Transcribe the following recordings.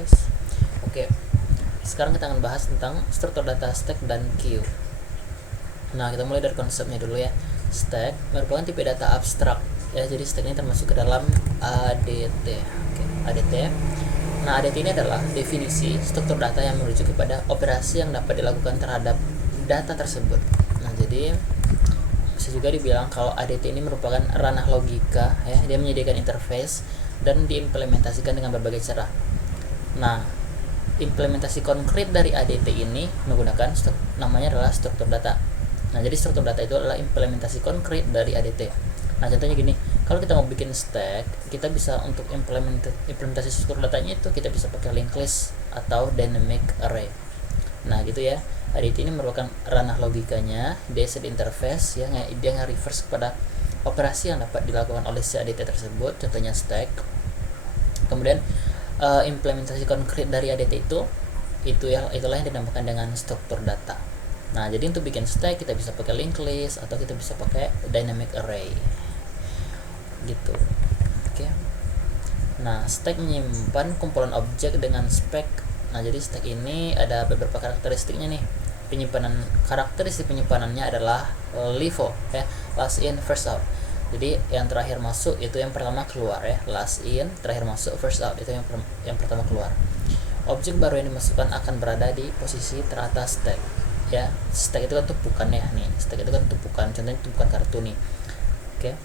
tes. Oke, sekarang kita akan bahas tentang struktur data stack dan queue. Nah, kita mulai dari konsepnya dulu ya. Stack merupakan tipe data abstrak ya, jadi stack ini termasuk ke dalam ADT. Oke, ADT. Nah, ADT ini adalah definisi struktur data yang merujuk kepada operasi yang dapat dilakukan terhadap data tersebut. Nah, jadi bisa juga dibilang kalau ADT ini merupakan ranah logika ya, dia menyediakan interface dan diimplementasikan dengan berbagai cara. Nah, implementasi konkret dari ADT ini menggunakan namanya adalah struktur data. Nah, jadi struktur data itu adalah implementasi konkret dari ADT. Nah, contohnya gini, kalau kita mau bikin stack, kita bisa untuk implementasi struktur datanya itu kita bisa pakai linked list atau dynamic array. Nah, gitu ya. ADT ini merupakan ranah logikanya, dia set interface ya, dia nge-reverse kepada operasi yang dapat dilakukan oleh si ADT tersebut, contohnya stack. Kemudian implementasi konkret dari ADT itulah yang dinamakan dengan struktur data. Nah, jadi untuk bikin stack kita bisa pakai linked list atau kita bisa pakai dynamic array gitu. Oke. Nah, stack menyimpan kumpulan objek dengan spek. Nah, jadi stack ini ada beberapa karakteristiknya nih. Karakteristik penyimpanannya adalah LIFO ya, last in first out. Jadi yang terakhir masuk itu yang pertama keluar ya, last in, terakhir masuk, first out itu yang pertama keluar. Objek baru yang dimasukkan akan berada di posisi teratas stack ya. Stack itu kan tumpukan ya nih, stack itu kan tumpukan, contohnya tumpukan kartu nih. Oke.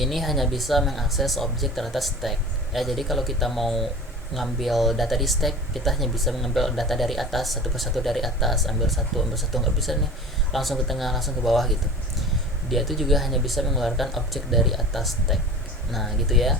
Ini hanya bisa mengakses objek teratas stack ya, jadi kalau kita mau ngambil data di stack, kita hanya bisa mengambil data dari atas, satu persatu dari atas, ambil satu, nggak bisa nih langsung ke tengah, langsung ke bawah gitu. Dia itu juga hanya bisa mengeluarkan objek dari atas stack. Nah, gitu ya.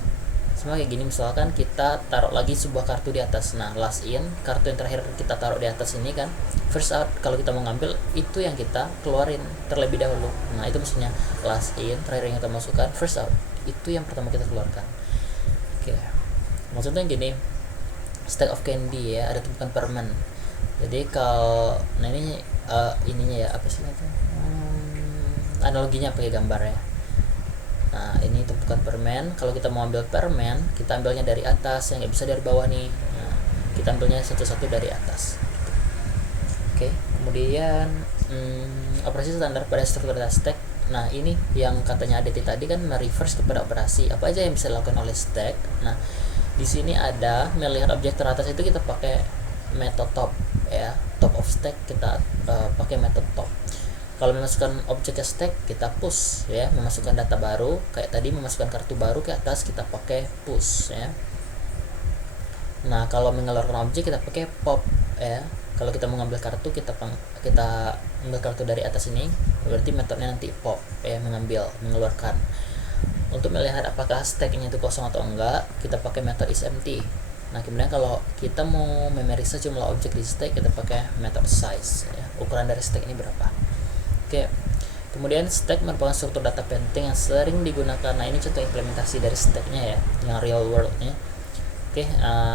Sama kayak gini, misalkan kita taruh lagi sebuah kartu di atas. Nah, last in, kartu yang terakhir kita taruh di atas ini kan, first out, kalau kita mau ngambil itu yang kita keluarin terlebih dahulu. Nah, itu maksudnya last in, terakhir yang kita masukkan, first out, itu yang pertama kita keluarkan. Oke. Maksudnya gini, stack of candy ya, ada tumpukan permen. Jadi kalau ini ininya ya, apa sih itu? Analoginya pakai gambar ya. Nah, ini tumpukan permen. Kalau kita mau ambil permen, kita ambilnya dari atas, yang nggak bisa dari bawah nih. Nah, kita ambilnya satu-satu dari atas. Oke. Kemudian operasi standar pada struktur data stack. Nah, ini yang katanya ADT tadi kan mereverse kepada operasi apa aja yang bisa dilakukan oleh stack. Nah, di sini ada melihat objek teratas itu kita pakai metode top ya, top of stack kita pakai metode top. Kalau memasukkan objek ke stack kita push ya, memasukkan data baru kayak tadi memasukkan kartu baru ke atas kita pakai push ya. Nah, kalau mengeluarkan objek kita pakai pop ya. Kalau kita mau ngambil kartu kita ambil kartu dari atas ini, berarti metodenya nanti pop ya, mengeluarkan. Untuk melihat apakah stacknya itu kosong atau enggak, kita pakai metode isEmpty. Nah, kemudian kalau kita mau memeriksa jumlah objek di stack, kita pakai metode size ya, ukuran dari stack ini berapa. Oke. Kemudian stack merupakan struktur data penting yang sering digunakan. Nah, ini contoh implementasi dari stacknya ya, yang real world-nya. Oke,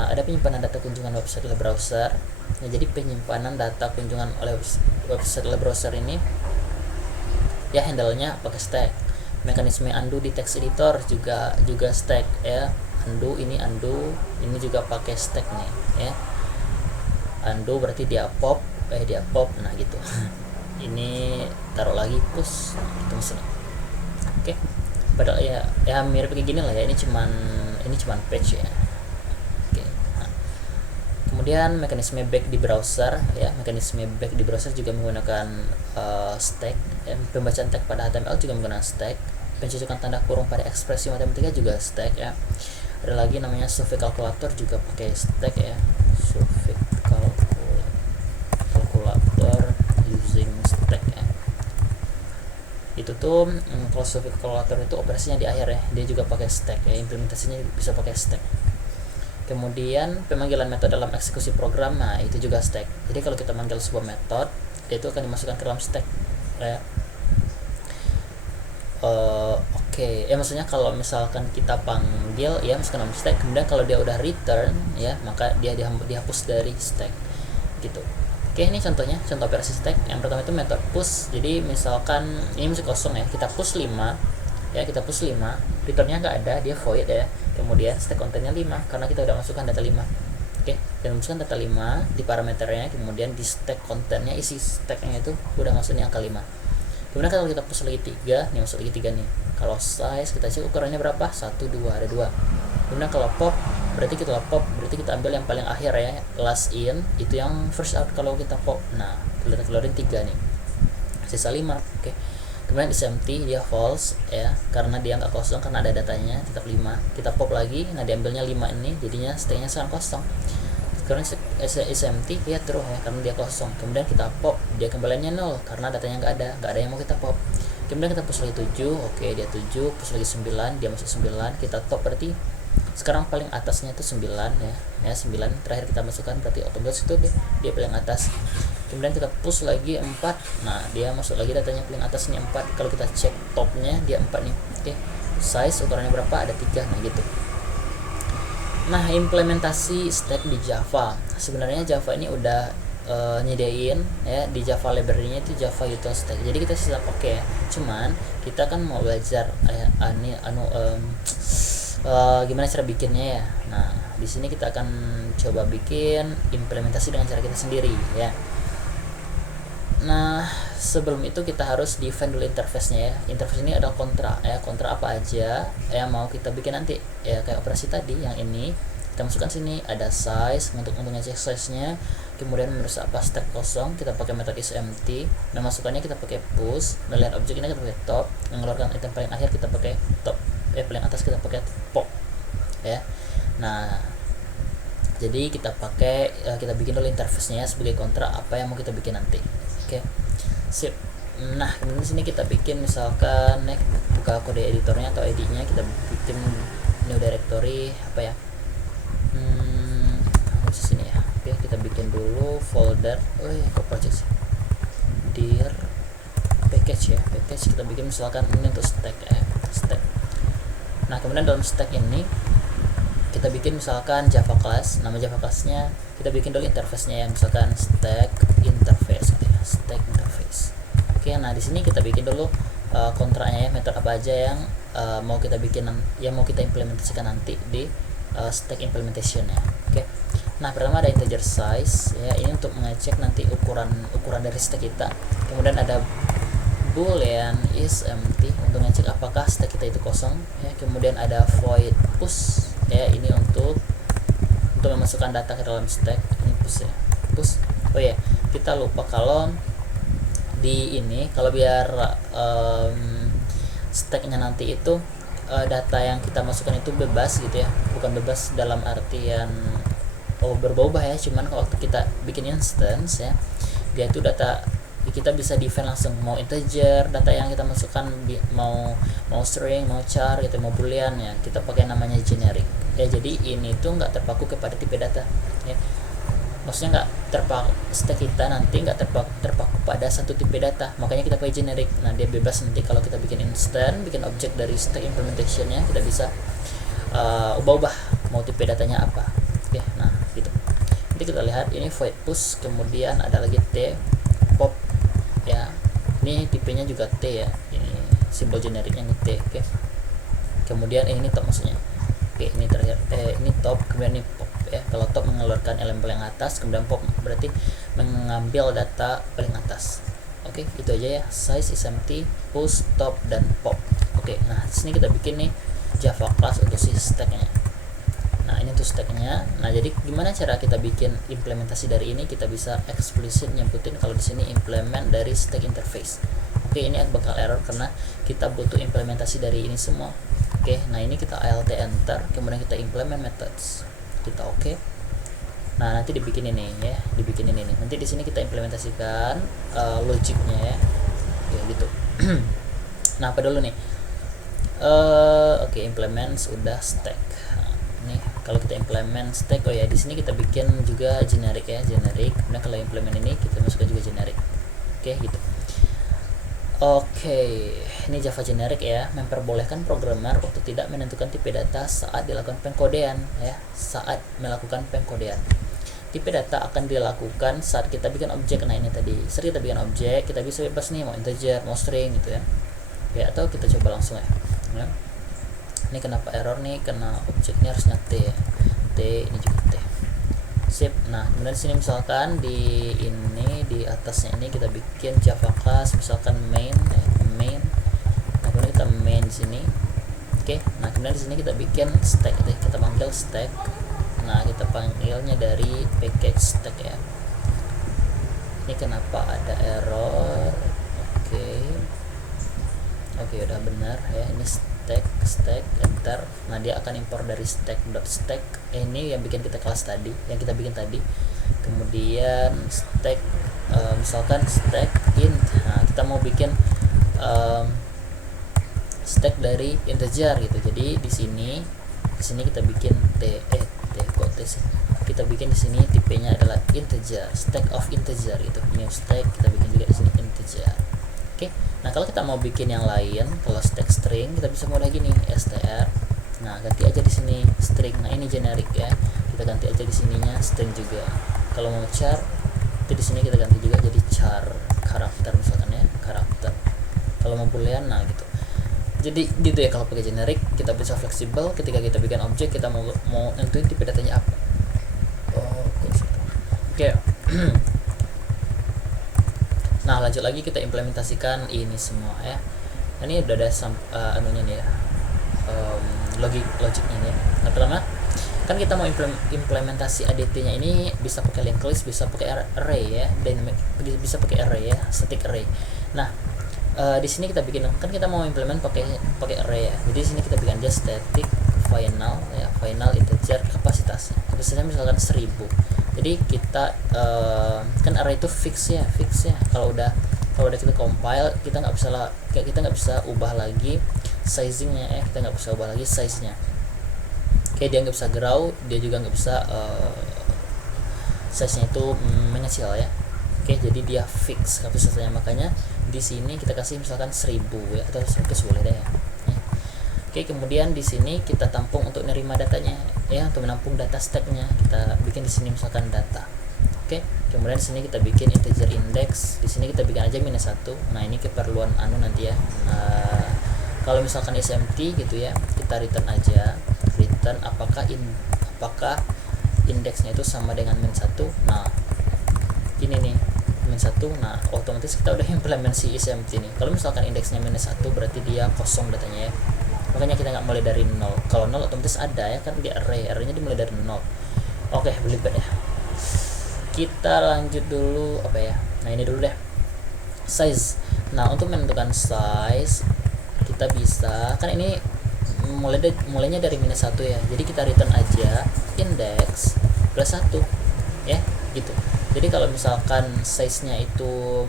ada penyimpanan data kunjungan website oleh browser. Nah, jadi penyimpanan data kunjungan oleh website oleh browser ini ya handle-nya pakai stack. Mekanisme undo di text editor juga stack ya. Undo ini juga pakai stack nih ya. Undo berarti dia pop. Nah gitu. Ini taruh lagi push gitu maksudnya. Oke. Padahal ya mirip kayak gini lah ya. Ini cuman page ya. Oke. Nah, kemudian mekanisme back di browser ya. Mekanisme back di browser juga menggunakan stack. Pembacaan tag pada HTML juga menggunakan stack. Pencocokan tanda kurung pada ekspresi matematika juga stack ya. Ada lagi namanya survey calculator juga pakai stack ya. Survey calculator using stack ya. Itu tuh kalau survey calculator itu operasinya di akhir ya, dia juga pakai stack ya, implementasinya bisa pakai stack. Kemudian pemanggilan metode dalam eksekusi program, nah itu juga stack. Jadi kalau kita manggil sebuah metode, itu akan dimasukkan ke dalam stack ya. Oke. Ya maksudnya kalau misalkan kita panggil ya masukkan dalam stack, kemudian kalau dia udah return ya, maka dia dihapus dari stack gitu. Oke, ini contoh operasi stack. Yang pertama itu metode push. Jadi misalkan ini masih kosong ya, kita push 5 ya, returnnya nggak ada, dia void ya. Kemudian stack kontennya 5 karena kita udah masukkan data 5. Oke, kita masukkan data 5 di parameternya, kemudian di stack kontennya, isi stacknya itu udah masuk nih angka 5. Kemudian kalau kita push lagi 3, nih masuk lagi 3 nih. Kalau size kita cek ukurannya berapa, 1, 2, ada 2. Kemudian kalau pop berarti kita ambil yang paling akhir ya, last in itu yang first out kalau kita pop. Nah kita keluarin 3 nih, sisa 5. Oke, kemudian is empty, dia false ya, karena dia nggak kosong, karena ada datanya tetap 5. Kita pop lagi, nah diambilnya 5 ini, jadinya stay-nya sekarang kosong. Sekarang is empty, ya true ya, karena dia kosong. Kemudian kita pop, dia kembaliannya 0 karena datanya nggak ada yang mau kita pop. Kemudian kita push lagi 7, oke dia 7, push lagi 9, dia masuk 9, kita top, berarti sekarang paling atasnya itu 9 ya 9 terakhir kita masukkan, berarti otomatis itu dia paling atas. Kemudian kita push lagi 4, nah dia masuk lagi datanya paling atas nih 4. Kalau kita cek topnya dia 4 nih. Oke, size ukurannya berapa, ada 3. Nah gitu. Nah implementasi stack di Java, sebenarnya Java ini udah nyediain ya, di Java library-nya itu Java util stack, jadi kita bisa pakai ya. Cuman kita kan mau belajar gimana cara bikinnya ya. Nah di sini kita akan coba bikin implementasi dengan cara kita sendiri ya. Nah sebelum itu kita harus define dulu interface-nya ya. Interface ini ada kontra ya, kontra apa aja yang mau kita bikin nanti ya, kayak operasi tadi yang ini kita masukkan sini. Ada size untuk ngecek size-nya, kemudian merusak apa stack kosong, kita pakai metode isEmpty. Nah masukannya kita pakai push, dan lihat objek ini kita pakai top, mengeluarkan item paling akhir kita pakai top, paling atas kita pakai pop ya. Nah jadi kita pakai kita bikin dulu interface-nya sebagai kontra apa yang mau kita bikin nanti. Oke, sip. Nah kemudian sini kita bikin misalkan buka kode editornya atau ID-nya, kita bikin new directory apa ya, harus sini ya. Oke, kita bikin dulu folder project dir package ya, package kita bikin misalkan ini untuk stack stack. Nah kemudian dalam stack ini kita bikin misalkan Java class, nama Java classnya kita bikin dulu interface-nya ya, misalkan stack interface gitu ya, stack interface. Oke, nah di sini kita bikin dulu kontranya ya, metode apa aja yang mau kita bikin, yang mau kita implementasikan nanti di stack implementation ya. Oke, nah pertama ada integer size ya, ini untuk mengecek nanti ukuran dari stack kita. Kemudian ada boolean is empty untuk ngecek apakah stack kita itu kosong ya. Kemudian ada void push ya, ini untuk memasukkan data ke dalam stack. Ini push ya, push. Oh ya, kita lupa kalau di ini, kalau biar stacknya nanti itu data yang kita masukkan itu bebas gitu ya, bukan bebas dalam artian berubah ya, cuman kalau waktu kita bikin instance ya, dia itu data kita bisa define langsung, mau integer data yang kita masukkan, mau string, mau char gitu, mau boolean ya, kita pakai namanya generic ya. Jadi ini tuh nggak terpaku kepada tipe data ya, maksudnya nggak terpaku, stack kita nanti nggak terpaku pada satu tipe data, makanya kita pakai generic. Nah dia bebas nanti kalau kita bikin instance, bikin objek dari stack implementationnya, kita bisa ubah-ubah mau tipe datanya apa. Oke, nah gitu. Nanti kita lihat ini void push, kemudian ada lagi t pop ya, ini tipenya juga T ya, ini simbol generiknya ini T. Oke, kemudian ini top maksudnya. Oke, ini terakhir ini top, kemudian ini pop ya. Kalau top mengeluarkan elemen paling atas, kemudian pop berarti mengambil data paling atas. Oke, itu aja ya, size is empty, push, top, dan pop. Oke, nah di sini kita bikin nih Java class untuk si stacknya. Nah ini tuh stacknya. Nah jadi gimana cara kita bikin implementasi dari ini? Kita bisa eksplisit nyemputin kalau di sini implement dari stack interface. Oke, ini bakal error karena kita butuh implementasi dari ini semua. Oke, nah ini kita alt enter, kemudian kita implement methods, kita oke. Nah nanti dibikin ini ya, dibikin ini. Nanti di sini kita implementasikan logiknya ya, oke gitu. Nah apa dulu nih? Oke, implement udah stack. Nih kalau kita implement stack, oh ya di sini kita bikin juga generic ya, generic. Nah kalau implement ini kita masukkan juga generic. Oke gitu. Oke, ini Java generic ya, memperbolehkan programmer untuk tidak menentukan tipe data saat dilakukan pengkodean ya, saat melakukan pengkodean. Tipe data akan dilakukan saat kita bikin objek. Nah ini tadi saat kita bikin objek, kita bisa bebas nih mau integer, mau string gitu ya. Oke, atau kita coba langsung ya. Ini kenapa error nih, karena objeknya harusnya T ya. T ini juga T. Nah kemudian di sini misalkan di atasnya ini kita bikin Java class misalkan main. Nah kemudian kita main di sini. Oke, nah kemudian di sini kita bikin stack deh, kita panggil stack. Nah kita panggilnya dari package stack ya. Ini kenapa ada error? Oke, udah benar ya. Ini stack enter. Nah dia akan import dari stack.stack. Ini yang bikin kita kelas tadi, yang kita bikin tadi. Kemudian stack misalkan stack int. Nah kita mau bikin stack dari integer gitu. Jadi di sini kita bikin kita bikin di sini tipenya adalah integer, stack of integer gitu. New stack kita bikin juga di sini integer. Oke. Nah, kalau kita mau bikin yang lain, kalau stack string kita bisa mulai gini, str. Nah, ganti aja di sini string. Nah, ini generic ya. Kita ganti aja di sininya string juga. Kalau mau char itu di sini kita ganti juga jadi char, karakter misalkan ya, karakter. Kalau mau boolean nah gitu. Jadi gitu ya, kalau pakai generic kita bisa fleksibel ketika kita bikin objek, kita mau nentuin tipe datanya apa. Oke. Nah lanjut lagi kita implementasikan ini semua ya. Ini udah ada anunya nih ya, logiknya nih ya. Nah pertama kan kita mau implementasi ADT-nya ini bisa pakai linked list, bisa pakai array ya, dan bisa pakai array ya, static array. Nah di sini kita bikin, kan kita mau implement pakai array ya. Jadi di sini kita bikin aja static final ya, final integer kapasitasnya misalkan 1000. Jadi kita kan array itu fix ya. Kalau udah kita compile, kita nggak bisa ubah lagi sizingnya ya, kita nggak bisa ubah lagi size-nya. Oke, dia nggak bisa grow, dia juga nggak bisa size-nya itu mengecil ya. Oke, jadi dia fix kapasitasnya, makanya di sini kita kasih misalkan 1000 ya, atau 100 boleh deh ya. Oke, kemudian di sini kita tampung untuk nerima datanya ya, untuk menampung data stacknya kita bikin di sini misalkan data. Oke, kemudian di sini kita bikin integer index, di sini kita bikin aja -1. Nah ini keperluan nanti ya. Kalau misalkan is empty gitu ya, kita return aja, apakah indeksnya itu sama dengan -1. Nah ini nih -1. Nah otomatis kita udah implement si is empty nih. Kalau misalkan indeksnya -1 berarti dia kosong datanya ya, makanya kita nggak mulai dari 0. Kalau 0 otomatis ada ya, kan di array-nya dimulai dari 0. Oke, belibet ya. Kita lanjut dulu apa ya, nah ini dulu deh, size. Nah untuk menentukan size kita bisa, kan ini mulainya dari -1 ya, jadi kita return aja index +1 ya gitu. Jadi kalau misalkan size nya itu,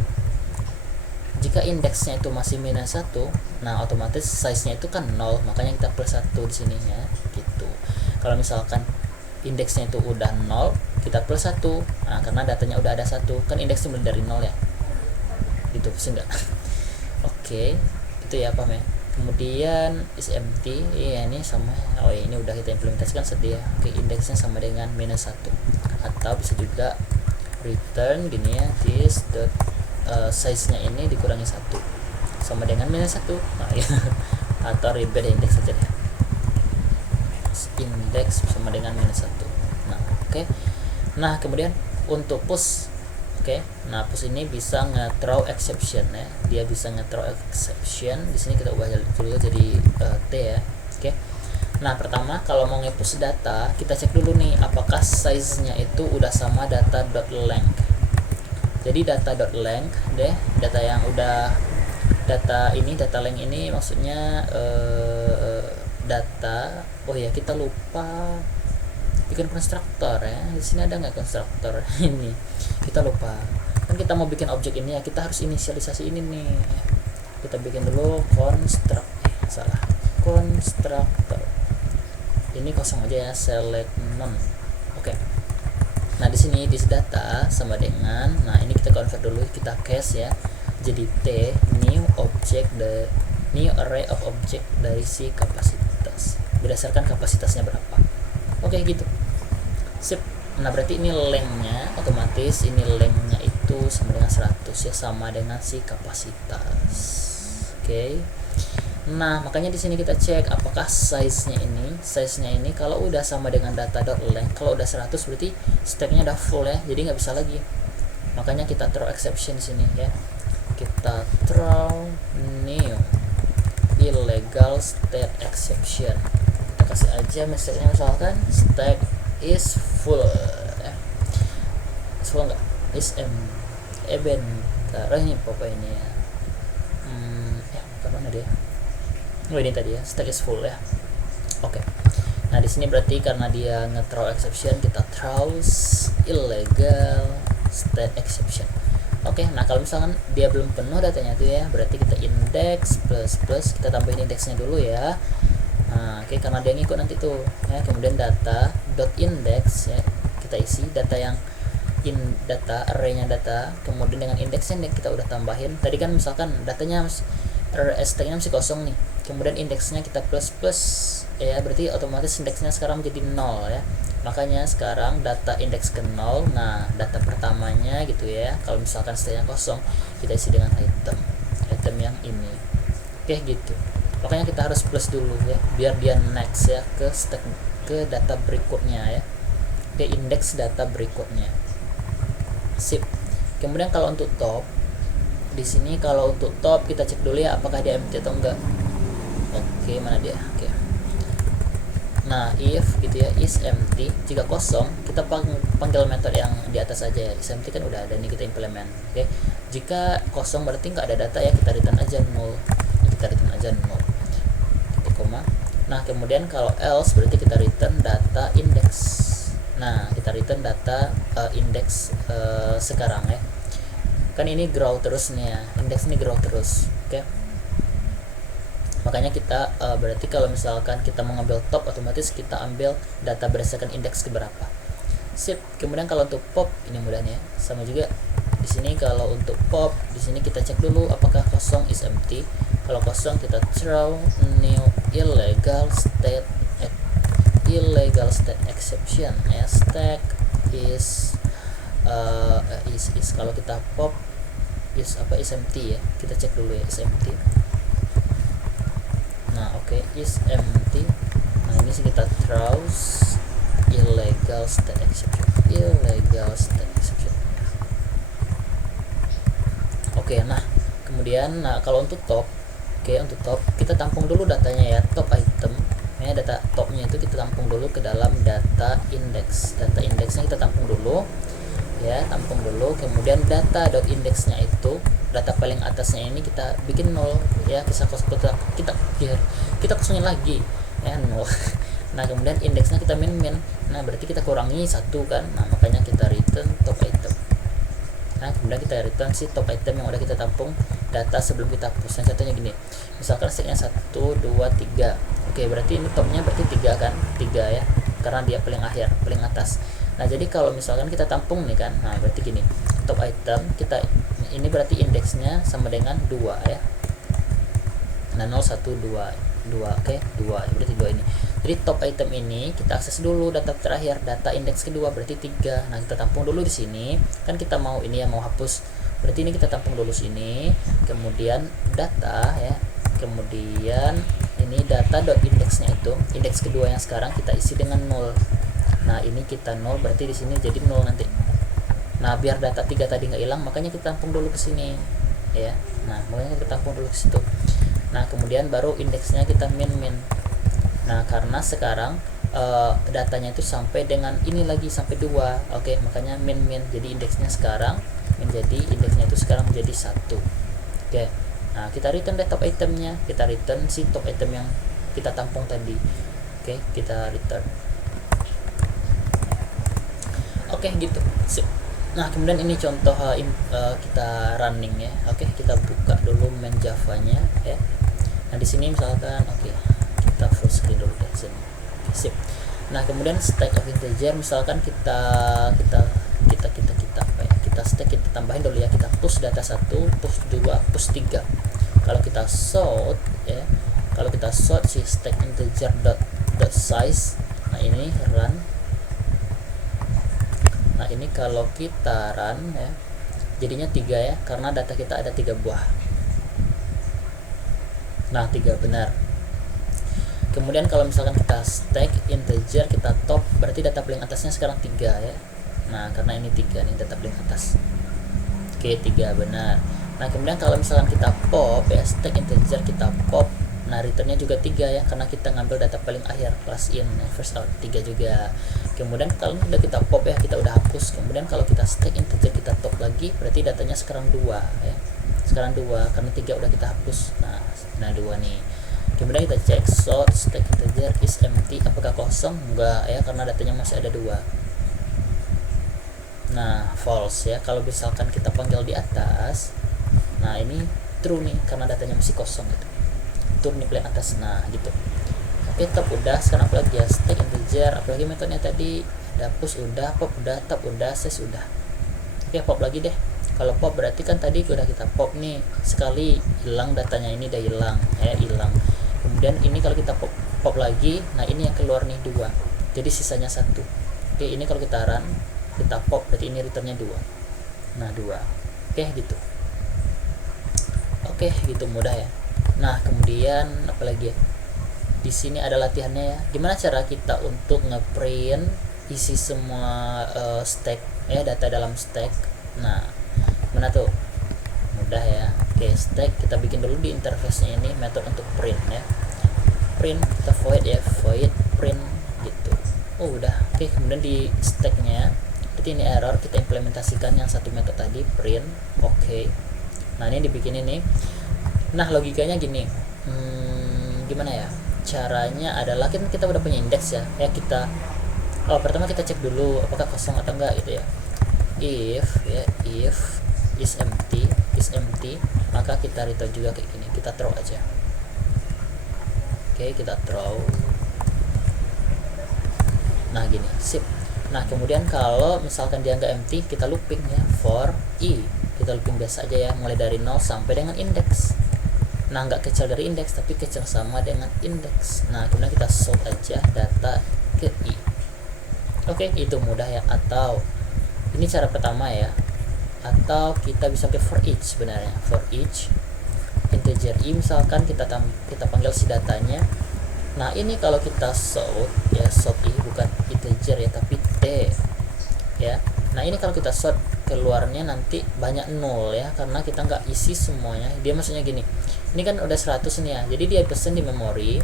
jika indeksnya itu masih -1, nah otomatis size nya itu kan 0, makanya kita +1 di sini ya gitu. Kalau misalkan indeksnya itu udah 0, kita +1. Nah karena datanya udah ada 1, kan indeksnya mulai dari 0 ya gitu, pasti enggak. Oke, itu ya paham ya. Kemudian is empty ya, ini sama ya, ini udah kita implementasikan sedia. Oke, indeksnya sama dengan -1, atau bisa juga return gini ya, this size nya ini dikurangi 1 sama dengan -1. Nah ya. Atau rebat index saja deh, index sama dengan -1. Nah oke. Nah kemudian untuk push, oke. Nah push ini bisa nge-throw exception ya, dia bisa nge-throw exception. Di sini kita ubah dulu jadi t ya. Oke. Nah pertama kalau mau nge-push data, kita cek dulu nih apakah size-nya itu udah sama data.length. Jadi data.length deh, data yang udah data length ini maksudnya data. Oh ya, kita lupa bikin konstruktor ya. Di sini ada nggak konstruktor? Ini kita lupa. Kan kita mau bikin objek ini ya, kita harus inisialisasi ini nih. Kita bikin dulu konstruktor. Ini kosong aja ya, select none. Oke. Nah di sini this data sama dengan, nah ini kita convert dulu, kita case ya. Jadi t new array of object dari si kapasitas, berdasarkan kapasitasnya berapa. Oke gitu. Sip. Nah berarti ini lengthnya, otomatis ini lengthnya itu sama dengan 100 ya, sama dengan si kapasitas. Oke. Nah, makanya di sini kita cek apakah size-nya ini kalau udah sama dengan data.length, kalau udah 100 berarti stack-nya udah full ya, jadi nggak bisa lagi. Makanya kita throw exception sini ya. Kita throw new illegal state exception. Kita kasih aja message-nya misalkan stack is full. Full nggak? Is bentar, ini apa ini ya? Mana dia? Oh, ini tadi ya, stack is full ya. Oke. Nah, di sini berarti karena dia nge-throw exception, kita throw illegal state exception. Oke, nah kalau misalkan dia belum penuh datanya tuh ya, berarti kita index plus kita tambahin indeksnya dulu ya. Nah, oke, karena dia ngikut nanti tuh ya. Kemudian data dot index ya, kita isi data yang data arraynya data, kemudian dengan indeksnya kita udah tambahin. Tadi kan misalkan datanya stacknya masih kosong nih, kemudian indeksnya kita plus ya, berarti otomatis indeksnya sekarang menjadi 0 ya. Makanya sekarang data indeks ke 0. Nah, data pertamanya gitu ya, kalau misalkan stacknya kosong, kita isi dengan item yang ini. Oke gitu. Makanya kita harus plus dulu ya, biar dia next ya ke stack, ke data berikutnya ya, ke indeks data berikutnya. Sip. Kemudian kalau untuk top, di sini kalau untuk top kita cek dulu ya apakah dia empty atau enggak. Oke, mana dia? Oke. Nah, if gitu ya, is empty, jika kosong kita panggil metode yang di atas aja ya. Is empty kan udah ada nih, kita implement. Oke. Jika kosong berarti nggak ada data ya, kita return aja null. Kita return aja null. Titik koma. Nah, kemudian kalau else berarti kita return data index. Nah, kita return data index sekarang ya. Kan ini grow terus nih ya, indeks ini grow terus. Oke. Makanya kita berarti kalau misalkan kita mengambil top, otomatis kita ambil data berdasarkan indeks keberapa. Sip. Kemudian kalau untuk pop ini mudahnya sama juga. Di sini kalau untuk pop, di sini kita cek dulu apakah kosong is empty. Kalau kosong kita throw new illegal state exception ya, stack is kalau kita pop is empty ya, kita cek dulu ya, is empty. Nah, oke, is empty. Nah, ini sih kita throw illegal state exception. Oke, nah kemudian kalau untuk top, untuk top kita tampung dulu datanya ya, top item ya, data topnya itu kita tampung dulu ke dalam data index. Data indexnya kita tampung dulu ya, kemudian data dot indexnya itu, data paling atasnya ini kita bikin 0 ya, kita kosongin lagi ya, 0. Nah, kemudian indeksnya kita min. Nah, berarti kita kurangi 1 kan. Nah, makanya kita return top item. Nah, kemudian kita return si top item yang udah kita tampung data sebelum kita hapus. Nah, contohnya gini, misalkan stacknya 1, 2, 3. Oke, berarti ini topnya berarti 3 kan, 3 ya, karena dia paling akhir, paling atas. Nah, jadi kalau misalkan kita tampung nih kan, nah berarti gini, top item kita ini berarti indeksnya sama dengan 2 ya. Nah, 0, 1, 2, oke, 2, berarti 2 ini. Jadi top item ini kita akses dulu data terakhir, data indeks kedua berarti 3. Nah, kita tampung dulu di sini. Kan kita mau ini ya, mau hapus. Berarti ini kita tampung dulu sini. Kemudian data ya. Kemudian ini data dot indexnya itu, indeks kedua yang sekarang kita isi dengan 0. Nah, ini kita 0 berarti di sini jadi 0 nanti. Nah, biar data 3 tadi nggak hilang, makanya kita tampung dulu ke sini ya. Nah, makanya kita tampung dulu ke situ. Nah, kemudian baru indeksnya kita min. Nah, karena sekarang datanya itu sampai dengan ini lagi sampai 2. Oke, makanya min. Jadi indeksnya sekarang menjadi indeksnya itu sekarang menjadi 1. Oke. Nah, kita return top itemnya, kita return si top item yang kita tampung tadi. Oke, kita return. Oke, gitu. Sip. Nah, kemudian ini contoh kita running ya. Oke, kita buka dulu main Java-nya ya. Nah, di sini misalkan kita full screen dulu deh sini. Oke, sip. Nah, kemudian stack of integer misalkan kita apa ya? Kita stack, kita tambahin dulu ya, kita push data 1, push 2, push 3. Kalau kita sort ya, si stack integer dot size. Nah, ini run. Nah, ini kalau kita run ya, jadinya 3 ya, karena data kita ada 3 buah. Nah 3 benar. Kemudian kalau misalkan kita stack integer, kita top, berarti data paling atasnya sekarang 3 ya. Nah karena ini 3 nih data paling atas. Oke 3 benar. Nah kemudian kalau misalkan kita pop ya, stack integer kita pop, nah returnnya juga 3 ya, karena kita ngambil data paling akhir, last in first out, 3 juga. Kemudian kalau udah kita pop ya, kita udah hapus. Kemudian kalau kita stack integer kita top lagi, berarti datanya sekarang 2 ya, sekarang 2 karena 3 udah kita hapus. Nah 2 nih. Kemudian kita cek sort stack integer is empty, apakah kosong? Enggak ya, karena datanya masih ada 2. Nah false ya. Kalau misalkan kita panggil di atas, nah ini true nih karena datanya masih kosong gitu. True nih paling atas. Nah gitu. Oke, top udah. Sekarang apa lagi ya? Stack integer, apalagi metodenya tadi? Ada push udah, pop udah, top udah, ses udah. Oke, pop lagi deh. Kalau pop berarti kan tadi udah kita pop nih, sekali hilang datanya, ini udah hilang ya, hilang. Kemudian ini kalau kita pop lagi, nah ini yang keluar nih 2, jadi sisanya 1. Oke, ini kalau kita run, kita pop, berarti ini returnnya 2. Nah 2. Oke gitu. Oke gitu, mudah ya. Nah kemudian apalagi ya, di sini ada latihannya ya, gimana cara kita untuk ngeprint isi semua stack ya, data dalam stack. Nah mana tuh, mudah ya. Oke, stack kita bikin dulu di interface-nya ini metode untuk print ya. Print kita void ya, void print gitu. Oh udah. Oke, kemudian di stack-nya berarti ini error, kita implementasikan yang satu metode tadi, print. Oke. Nah ini dibikin ini. Nah logikanya gini, gimana ya caranya adalah, kan kita udah punya indeks ya, kita pertama kita cek dulu apakah kosong atau enggak gitu ya. If is empty, maka kita return juga kayak gini, kita throw aja. Oke, kita throw. Nah gini, sip. Nah kemudian kalau misalkan dia nggak empty, kita looping ya, for i, kita looping biasa aja ya, mulai dari 0 sampai dengan indeks. Nah nggak kecil dari indeks, tapi kecil sama dengan indeks. Nah kemudian kita sort aja data ke i. Oke, itu mudah ya. Atau ini cara pertama ya, atau kita bisa pakai for each sebenarnya. For each integer i, misalkan kita panggil si datanya. Nah ini kalau kita sort ya, sort i bukan integer ya, tapi t ya. Nah ini kalau kita sort, keluarnya nanti banyak 0 ya, karena kita nggak isi semuanya. Dia maksudnya gini, ini kan udah 100 nih ya, jadi dia pesen di memori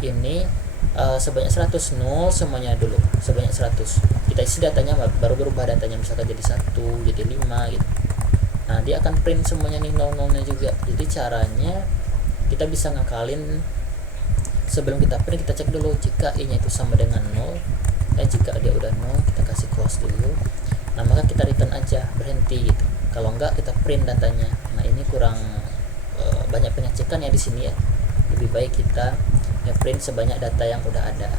ini sebanyak 100, 0 semuanya dulu sebanyak 100. Kita isi datanya, baru berubah datanya, misalkan jadi 1, jadi 5 gitu. Nah dia akan print semuanya nih 0-0 nya juga. Jadi caranya kita bisa ngakalin, sebelum kita print kita cek dulu jika i nya itu sama dengan 0 jika dia udah 0 kita kasih close dulu. Nah maka kita return aja, berhenti gitu. Kalau enggak kita print datanya. Nah ini kurang banyak pengecekan ya di sini ya. Lebih baik kita ngeprint sebanyak data yang udah ada.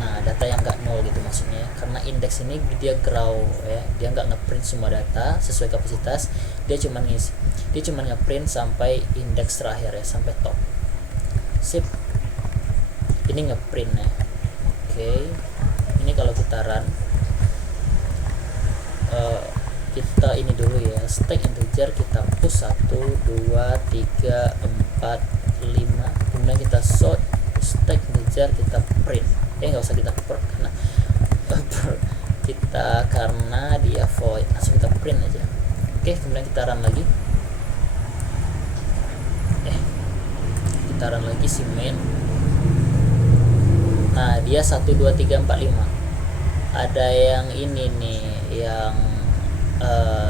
Nah data yang enggak 0 gitu maksudnya, karena indeks ini dia grow ya, dia enggak ngeprint semua data sesuai kapasitas, dia cuma ngeprint sampai indeks terakhir ya, sampai top. Sip, ini ngeprint ya. Oke, ini kalau kita run, kita ini dulu ya, stack integer kita push 1, 2, 3, 4, 5. Kemudian kita sort stack integer, kita print. Nggak usah kita print karena dia void, langsung kita print aja. Oke, kemudian kita run lagi. Kita run lagi si main. Nah dia 1, 2, 3, 4, 5. Ada yang ini nih yang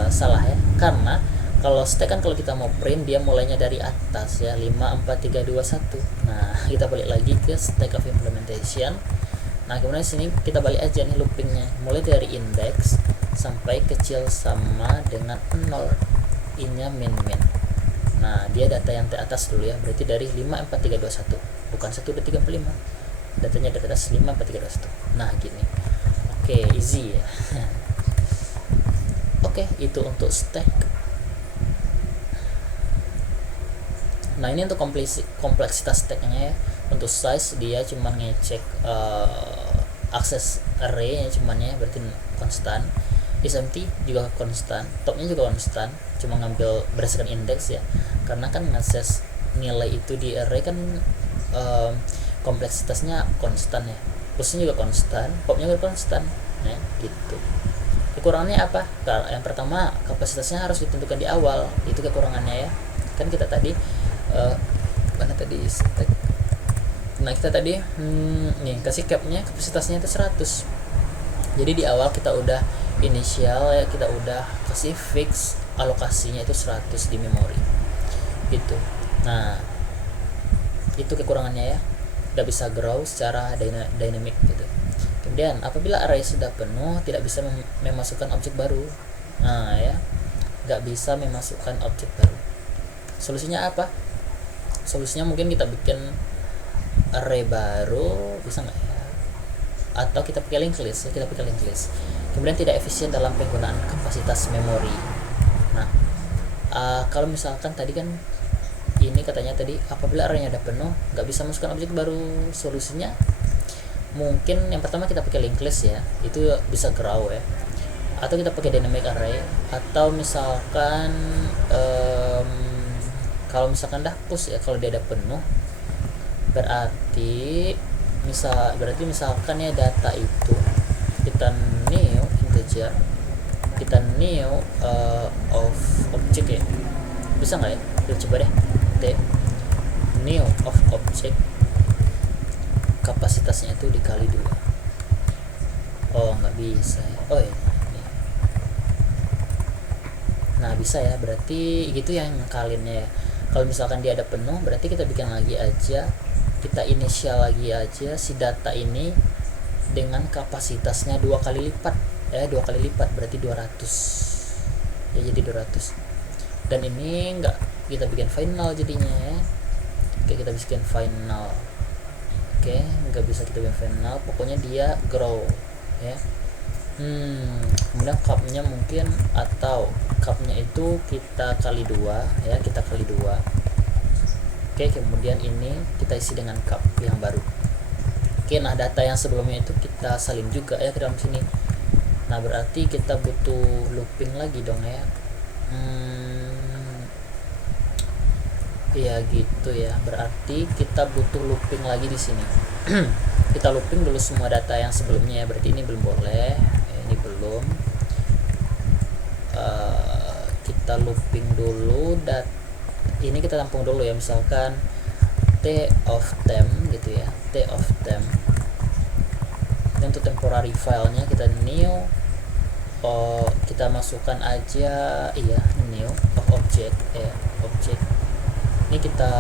salah ya, karena kalau stack kan kalau kita mau print dia mulainya dari atas ya, 5, 4, 3, 2, 1. Nah kita balik lagi ke stack of implementation. Nah kemudian sini kita balik aja nih loopingnya, mulai dari index sampai kecil sama dengan 0, i-nya min. Nah dia data yang atas dulu ya, berarti dari 5, 4, 3, 2, 1, bukan 1, 2, 3, 4, 5. Datanya dari atas 5, 4, 3, 2, 1. Nah gini. Oke, easy ya. Oke, itu untuk stack. Nah ini untuk kompleksitas stacknya ya. Untuk size dia cuma ngecek akses array nya cuman ya, berarti konstan. Is empty juga konstan, topnya juga konstan, cuma ngambil berdasarkan indeks ya, karena kan ngakses nilai itu di array kan kompleksitasnya konstan ya, posisinya juga konstan, popnya juga konstan ya gitu. Kekurangannya apa? Yang pertama, kapasitasnya harus ditentukan di awal, itu kekurangannya ya. Kan kita tadi mana tadi stack. Nah kita tadi nih kasih capnya kapasitasnya itu 100. Jadi di awal kita udah inisial ya, kita udah kasih fix alokasinya itu 100 di memori gitu. Nah itu kekurangannya ya, tidak bisa grow secara dynamic gitu. Kemudian apabila array sudah penuh, tidak bisa memasukkan objek baru. Nah ya, nggak bisa memasukkan objek baru. Solusinya apa? Solusinya mungkin kita bikin array baru, bisa nggak ya? Atau kita pakai linked list ya, kita pakai linked list. Kemudian tidak efisien dalam penggunaan kapasitas memori. Nah kalau misalkan tadi kan ini katanya tadi apabila arraynya udah penuh nggak bisa masukkan objek baru. Solusinya mungkin yang pertama kita pakai linked list ya, itu bisa grow ya, atau kita pakai dynamic array, atau misalkan kalau misalkan dah push ya, kalau dia udah penuh berarti misalkan ya data itu kita new integer, kita new of object ya, bisa nggak ya? Kita coba deh, new of object kapasitasnya itu dikali 2. Oh nggak bisa ya. Oh ya ini. Nah bisa ya, berarti gitu yang ngakalinnya ya. Kalau misalkan dia ada penuh berarti kita bikin lagi aja, kita inisial lagi aja si data ini dengan kapasitasnya 2 kali lipat ya, 2 kali lipat berarti 200 ya, jadi 200. Dan ini enggak kita bikin final jadinya ya. Oke kita bikin final. Oke nggak bisa kita bikin final, pokoknya dia grow ya. Kemudian cupnya mungkin, atau cupnya itu kita kali 2 ya, kita kali 2. Oke kemudian ini kita isi dengan cup yang baru. Oke nah data yang sebelumnya itu kita salin juga ya ke dalam sini. Nah berarti kita butuh looping lagi dong ya. Iya gitu ya, berarti kita butuh looping lagi di sini. Kita looping dulu semua data yang sebelumnya ya, berarti ini belum boleh ya, ini belum. Kita looping dulu ini kita tampung dulu ya, misalkan t of temp gitu ya, t of temp. Dan untuk temporary filenya kita new, kita masukkan aja iya new of object ya, object. Ini kita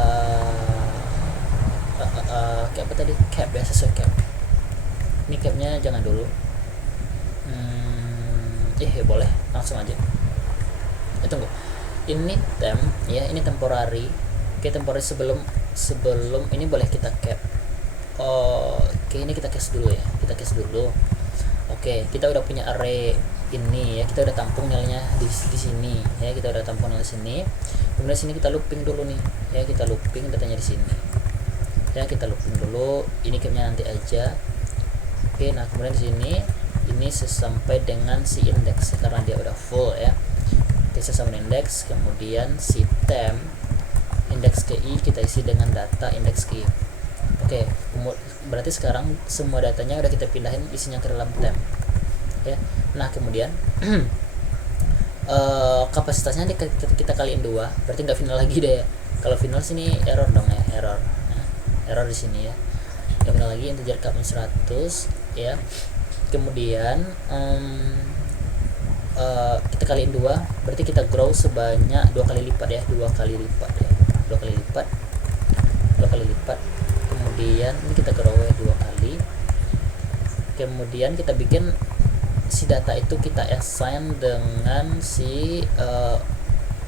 kayak apa tadi, cap ya, sesuai cap. Ini capnya jangan dulu, boleh langsung aja. Tunggu, ini temp ya, ini temporary. Oke temporary sebelum ini boleh kita cap. Oke ini kita case dulu ya, kita case dulu. Oke kita udah punya array ini ya, kita udah tampung nilainya di sini ya, kita udah tampung nilai sini. Kemudian sini kita looping dulu nih ya, kita looping datanya di sini ya, kita looping dulu. Ini capnya nanti aja. Oke nah kemudian di sini ini sampai dengan si index karena dia udah full ya. Oke sampai index, kemudian si temp index ke i kita isi dengan data index ke i. Oke berarti sekarang semua datanya udah kita pindahin isinya ke dalam temp ya. Nah kemudian kapasitasnya kita kaliin 2, berarti nggak final lagi deh ya. Kalau final sini error dong ya, error. Nah, error di sini ya. Nggak final lagi, integer capnya 100 ya. Kemudian kita kaliin 2, berarti kita grow sebanyak 2 kali lipat ya, 2 kali lipat ya, 2 kali lipat, 2 kali lipat. Kemudian ini kita grow ya 2 kali. Kemudian kita bikin si data itu kita assign dengan si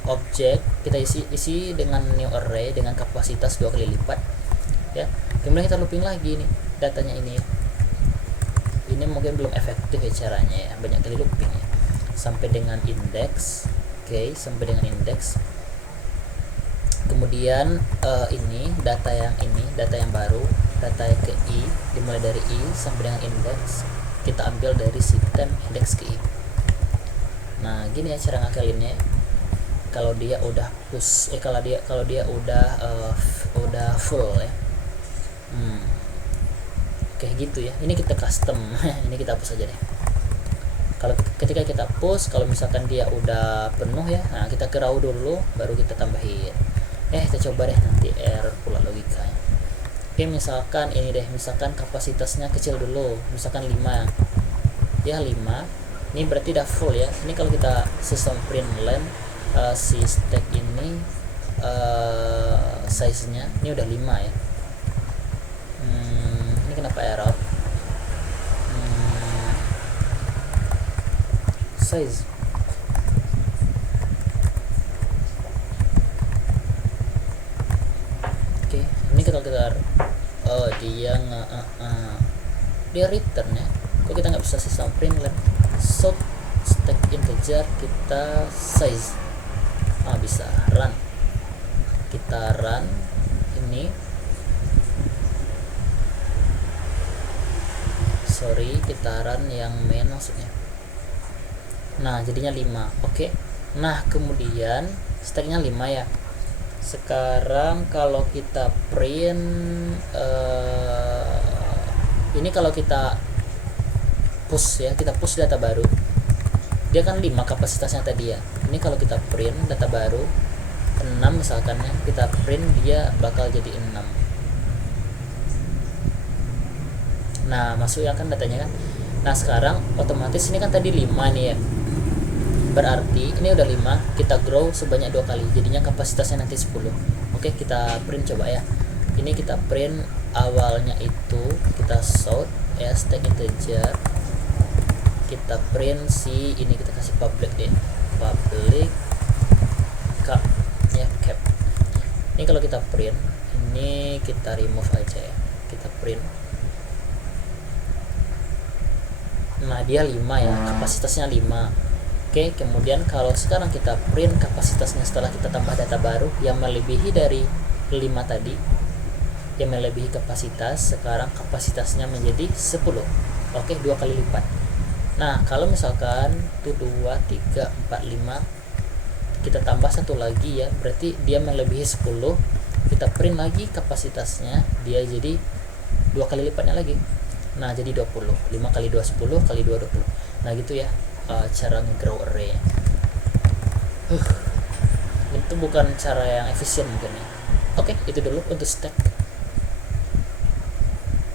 objek, kita isi dengan new array dengan kapasitas 2 kali lipat ya. Kemudian kita looping lagi nih datanya ini ya. Ini mungkin belum efektif ya caranya ya, banyak kali looping ya, sampai dengan index. Oke sampai dengan index. Kemudian ini data yang baru, data yang ke i, dimulai dari i sampai dengan index, kita ambil dari si temp index ke i. Nah gini ya cara ngakalinnya. kalau dia udah push kalau dia udah full ya. Kayak gitu ya. Ini kita custom. Ini kita hapus aja deh. Kalau ketika kita push, kalau misalkan dia udah penuh ya, nah kita ke raw dulu baru kita tambahin. Kita coba deh, nanti error pula logikanya. Oke, misalkan ini deh, misalkan kapasitasnya kecil dulu, misalkan 5 ya, 5. Ini berarti udah full ya. Ini kalau kita sistem print len si stack ini size nya ini udah 5 ya. Ini kenapa error? Size. Oke, ini kalau kita dia return ya. Kok kita nggak bisa sistem print len sort stack integer kita size? Bisa run. Kita run ini. Kita run yang main maksudnya. Nah, jadinya 5. Oke. Nah, kemudian stacknya 5 ya. Sekarang kalau kita print ini kalau kita push ya, kita push data baru. Dia kan 5 kapasitasnya tadi ya. Ini kalau kita print data baru 6 misalkan ya, kita print dia bakal jadi 6. Nah, masuk ya kan datanya kan. Nah, sekarang otomatis ini kan tadi 5 nih ya. Berarti ini udah 5, kita grow sebanyak 2 kali. Jadinya kapasitasnya nanti 10. Oke, kita print coba ya. Ini kita print awalnya itu kita sort ya, stack integer. Kita print si ini, kita kasih public deh. Public cap ya, cap. Ini kalau kita print, ini kita remove aja ya. Kita print. Nah, dia 5 ya, kapasitasnya 5. Oke, kemudian kalau sekarang kita print kapasitasnya setelah kita tambah data baru yang melebihi dari 5 tadi, yang melebihi kapasitas, sekarang kapasitasnya menjadi 10. Oke, 2 kali lipat. Nah, kalau misalkan itu 2, 3, 4, 5, kita tambah 1 lagi ya, berarti dia melebihi 10. Kita print lagi kapasitasnya, dia jadi 2 kali lipatnya lagi. Nah, jadi 20. 5 kali 2 10 kali 2 20. Nah, gitu ya cara nge-grow array. Itu bukan cara yang efisien mungkin ya. Oke, itu dulu untuk stack.